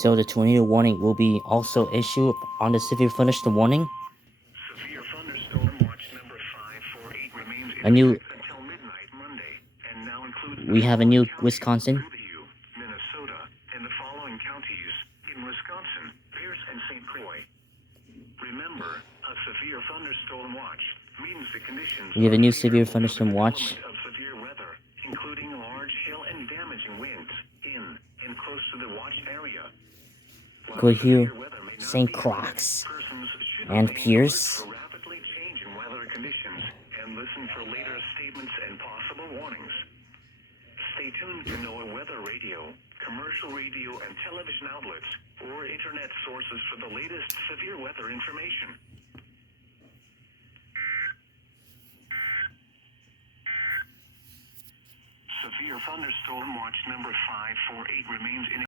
So the tornado warning will be also issued on the severe thunderstorm warning. Severe thunderstorm watch number 548 remains in effect until midnight Monday, and now includes We have a new Wisconsin. Goodhue, Minnesota, and the following counties in Wisconsin: Pierce and St. Croix. Remember, a severe thunderstorm watch means the conditions. We have a new severe thunderstorm watch. Of severe weather, including large hail and damaging winds in and close to the watch area. Goodhue, St. Croix, and Pierce. Rapidly changing weather conditions and listen for later statements and possible warnings. Stay tuned to NOAA weather radio, commercial radio and television outlets, or internet sources for the latest severe weather information. Severe thunderstorm watch number 548 remains in